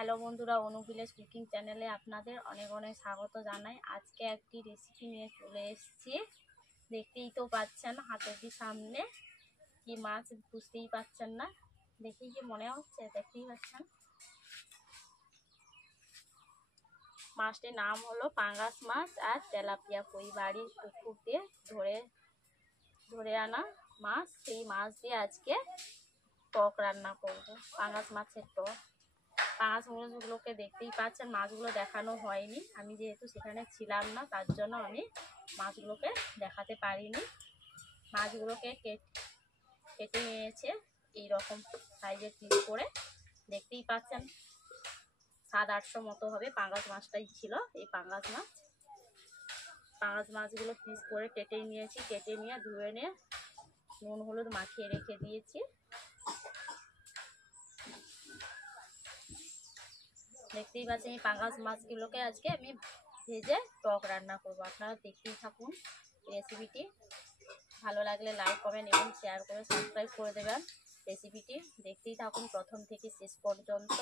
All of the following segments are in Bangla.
হ্যালো বন্ধুরা, অনু ভিলেজ কুকিং চ্যানেলে আপনাদের অনেক অনেক স্বাগত জানাই। আজকে একটি রেসিপি নিয়ে চলে এসেছি। দেখতেই তো পাচ্ছেন হাতের সামনে কি মাছ, বুঝতেই পাচ্ছেন না? দেখেই কি মনে হচ্ছে? দেখতেই পাচ্ছেন মাছটির নাম হলো পাঙ্গাস মাছ আর তেলাপিয়া কই। বাড়ির পুকুর দিয়ে ধরে আনা মাছ। সেই মাছ দিয়ে আজকে টক রান্না করবো, পাঙ্গাস মাছের টক। পাঁচ মাছগুলোকে দেখতেই পাচ্ছেন, মাছগুলো দেখানো হয়নি, আমি যেহেতু সেখানে ছিলাম না তার জন্য আমি মাছগুলোকে দেখাতে পারিনি। মাছগুলোকে কেটে নিয়েছে এইরকম সাইজের পিস করে, দেখতেই পাচ্ছেন 700-800 মতো হবে। পাঙ্গাস মাছটাই ছিল এই পাঙ্গাস মাছগুলো পিস করে কেটে নিয়েছি। কেটে নিয়ে ধুয়ে নিয়ে নুন হলুদ মাখিয়ে রেখে দিয়েছি। দেখতেই পাচ্ছেন এই পাঙ্গাস মাছগুলোকে আজকে আমি ভেজে টক রান্না করবো। আপনারা দেখতেই থাকুন রেসিপিটি। ভালো লাগলে লাইক কমেন্ট এবং শেয়ার করে সাবস্ক্রাইব করে দেবেন। রেসিপিটি দেখতেই থাকুন প্রথম থেকে শেষ পর্যন্ত।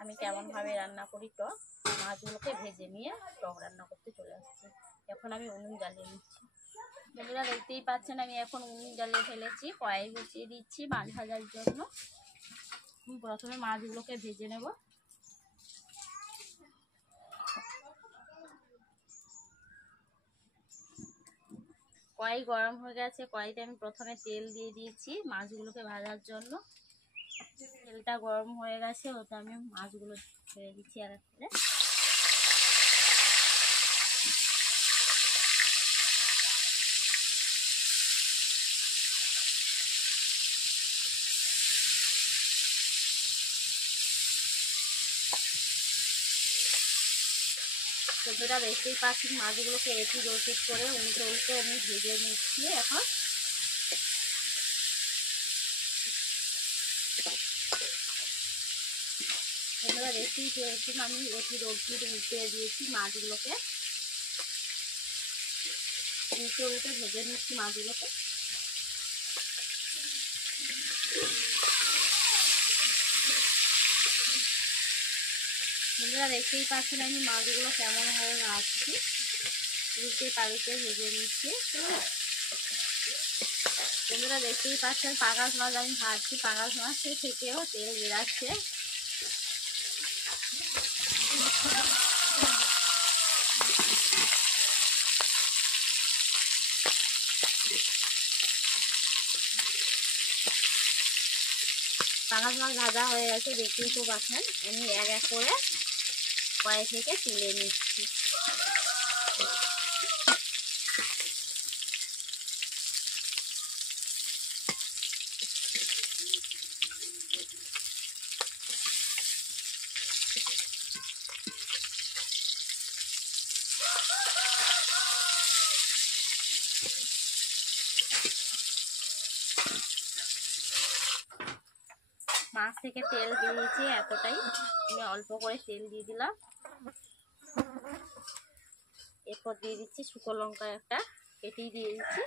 আমি কেমনভাবে রান্না করি টক। মাছগুলোকে ভেজে নিয়ে টক রান্না করতে চলে আসছি। এখন আমি উনুন জ্বালিয়ে নিচ্ছি। বন্ধুরা দেখতেই পাচ্ছেন আমি এখন উনুন জ্বালিয়ে ফেলেছি। কড়াই বসিয়ে দিচ্ছি মাছ ভাজার জন্য। প্রথমে মাছগুলোকে ভেজে নেব। কড়াই গরম হয়ে গেছে। কড়াইতে আমি প্রথমে তেল দিয়ে দিয়েছি মাছগুলোকে ভাজার জন্য। তেলটা গরম হয়ে গেছে, ওটা আমি মাছগুলো ছেড়ে দিচ্ছি আর এক করে। সবজিটা দেখতেই পাচ্ছি মাছগুলোকে এপিট ওপিট করে উল্টে উল্টে আমি ভেজে নিচ্ছি। এখন বন্ধুরা দেখতেই পেয়েছি আমি এপিট ওপিট উল্টে দিয়েছি মাছগুলোকে। উল্টে উল্টে ভেজে নিচ্ছি মাছগুলোকে। বন্ধুরা দেখতেই পাচ্ছেন আমি মাছগুলো কেমন ভাবে রাখছি, উল্টে পাল্টে ভেজে নিচ্ছি। বন্ধুরা দেখতেই পাচ্ছেন পাঙ্গাস মাছ আমি ভাজছি। পাঙ্গাস মাছ থেকেও তেল বেরাচ্ছে। পাঙ্গাস মাছ ভাজা হয়ে গেছে, দেখতেই তো পাচ্ছেন। আমি এক এক করে কড়াই থেকে তুলে নিচ্ছি। মাছ থেকে তেল দিয়েছি এতটাই, আমি অল্প করে তেল দিয়ে দিলাম। এরপর দিয়ে দিচ্ছি শুকনো লঙ্কা একটা কেটেই দিয়ে দিচ্ছি।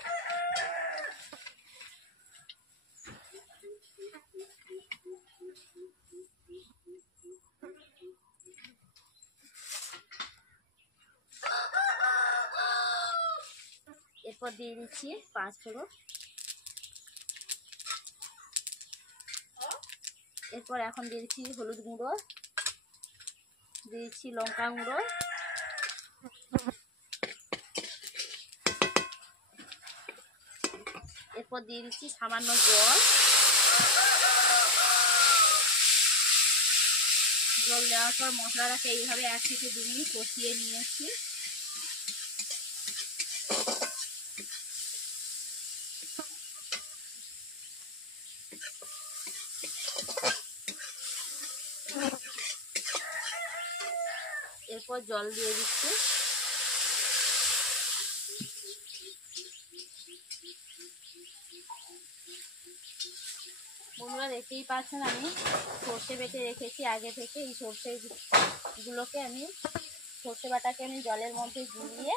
এরপর দিয়ে দিচ্ছি 5 ফোড়ন। এরপর এখন দিয়ে দিচ্ছি হলুদ গুঁড়ো, দিয়েছি লঙ্কা গুঁড়ো, এরপর দিয়ে দিচ্ছি সামান্য জল। জল দেওয়ার পর মশলাটাকে এইভাবে 1 থেকে 2 মিনিট কষিয়ে নিয়েছি। এরপর জল দিয়ে দিচ্ছি। বন্ধুরা দেখতেই পাচ্ছেন আমি সর্ষে বেটে রেখেছি আগে থেকে। এই সর্ষেগুলোকে আমি সর্ষে বাটাকে আমি জলের মধ্যে গুলিয়ে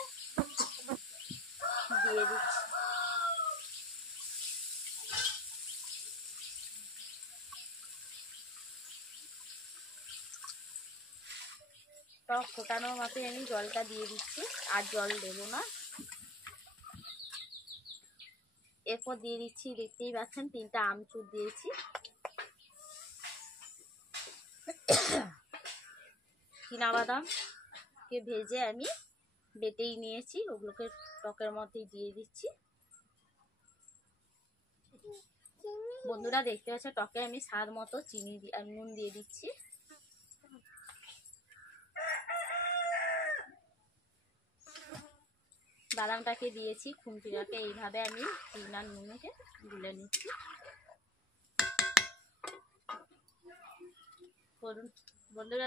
দিয়ে দিচ্ছি। টক ফোটানোর মতো আমি জলটা দিয়ে দিচ্ছি, আর জল দেবো না। এরপর দিয়ে দিচ্ছি, দেখতেই পাচ্ছেন 3টা আমচুর দিয়েছি। চীনাবাদামকে ভেজে আমি বেটেই নিয়েছি, ওগুলোকে টকের মধ্যেই দিয়ে দিচ্ছি। বন্ধুরা দেখতে পাচ্ছ টকে আমি স্বাদ মতো চিনি নুন দিয়ে দিচ্ছি। বাদামটাকে দিয়েছি, খুন্তিটাকে এইভাবে আমি চিনি আর নুনকে গুলে নিচ্ছি। বন্ধুরা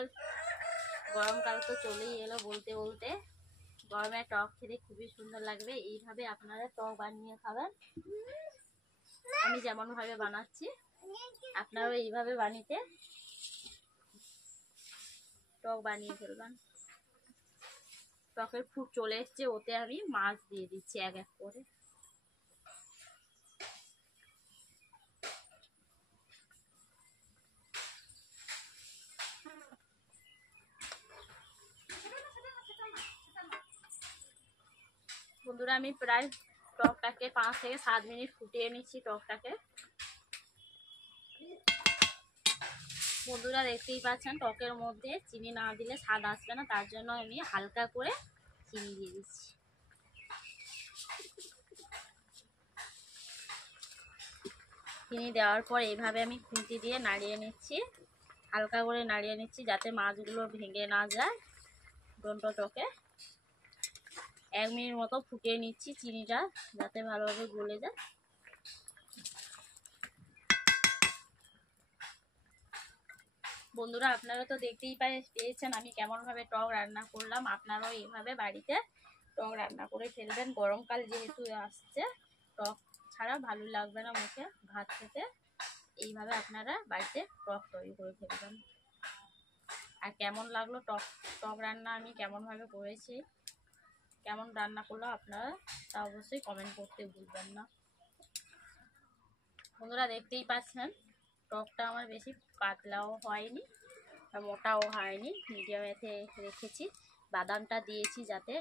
গরমকাল তো চলেই এলো, বলতে বলতে গরমে টক খেতে খুবই সুন্দর লাগবে। এইভাবে আপনারা টক বানিয়ে খাবেন। আমি যেমন ভাবে বানাচ্ছি আপনারাও এইভাবে বানিয়ে টক বানিয়ে ফেলবেন। টকের ফুট চলে এসছে, ওতে আমি মাছ দিয়ে দিচ্ছি এক এক করে। বন্ধুরা আমি প্রায় টকটাকে 5 থেকে 7 মিনিট ফুটিয়ে নিচ্ছি টকটাকে। বন্ধুরা দেখতেই পাচ্ছেন টকের মধ্যে চিনি না দিলে স্বাদ আসবে না, তার জন্য আমি হালকা করে চিনি দিয়ে দিচ্ছি। চিনি দেওয়ার পর এইভাবে আমি খুন্তি দিয়ে নাড়িয়ে নিচ্ছি, হালকা করে নাড়িয়ে নিচ্ছি যাতে মাছগুলো ভেঙে না যায় ডন্টো টকে। 1 মিনিট মতো ফুটিয়ে নিচ্ছি চিনিটা যাতে ভালোভাবে গলে যায়। বন্ধুরা আপনারা তো দেখতেই পেয়েছেন আমি কেমন ভাবে টক রান্না করলাম। আপনারাও এইভাবে বাড়িতে টক রান্না করে ফেলবেন। গরমকাল যেহেতু আসছে, টক ছাড়া ভালো লাগবে না মুখে ভাত খেতে। এইভাবে আপনারা বাড়িতে টক তৈরি করে ফেলবেন। আর কেমন লাগলো টক রান্না আমি কেমন ভাবে করেছি, কেমন রান্না করলো আপনারা তা অবশ্যই কমেন্ট করতে ভুলবেন না। বন্ধুরা দেখতেই পাচ্ছেন টকটা আমার বেশি পাতলাও হয়নি আর মোটাও হয়নি, মিডিয়ামে রেখেছি। বাদামটা দিয়েছি যাতে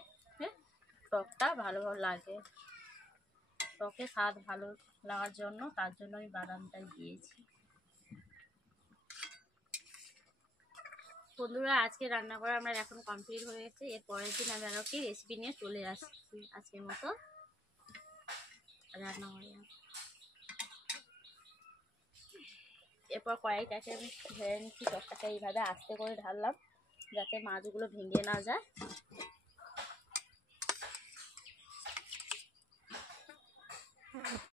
টকটা ভালো লাগে, টকে স্বাদ ভালো লাগার জন্য, তার জন্য আমি বাদামটাই দিয়েছি। বন্ধুরা আজকে রান্না করা আমার এখন কমপ্লিট হয়ে গেছে। এর পরের দিন আমি আরও কি রেসিপি নিয়ে চলে আসছি। আজকের মতো রান্না হয়ে গেছে। এরপর কড়াইটাকে আমি ধরে নিচ্ছি, টকটাকে এইভাবে আস্তে করে ঢাললাম যাতে মাছগুলো ভেঙে না যায়।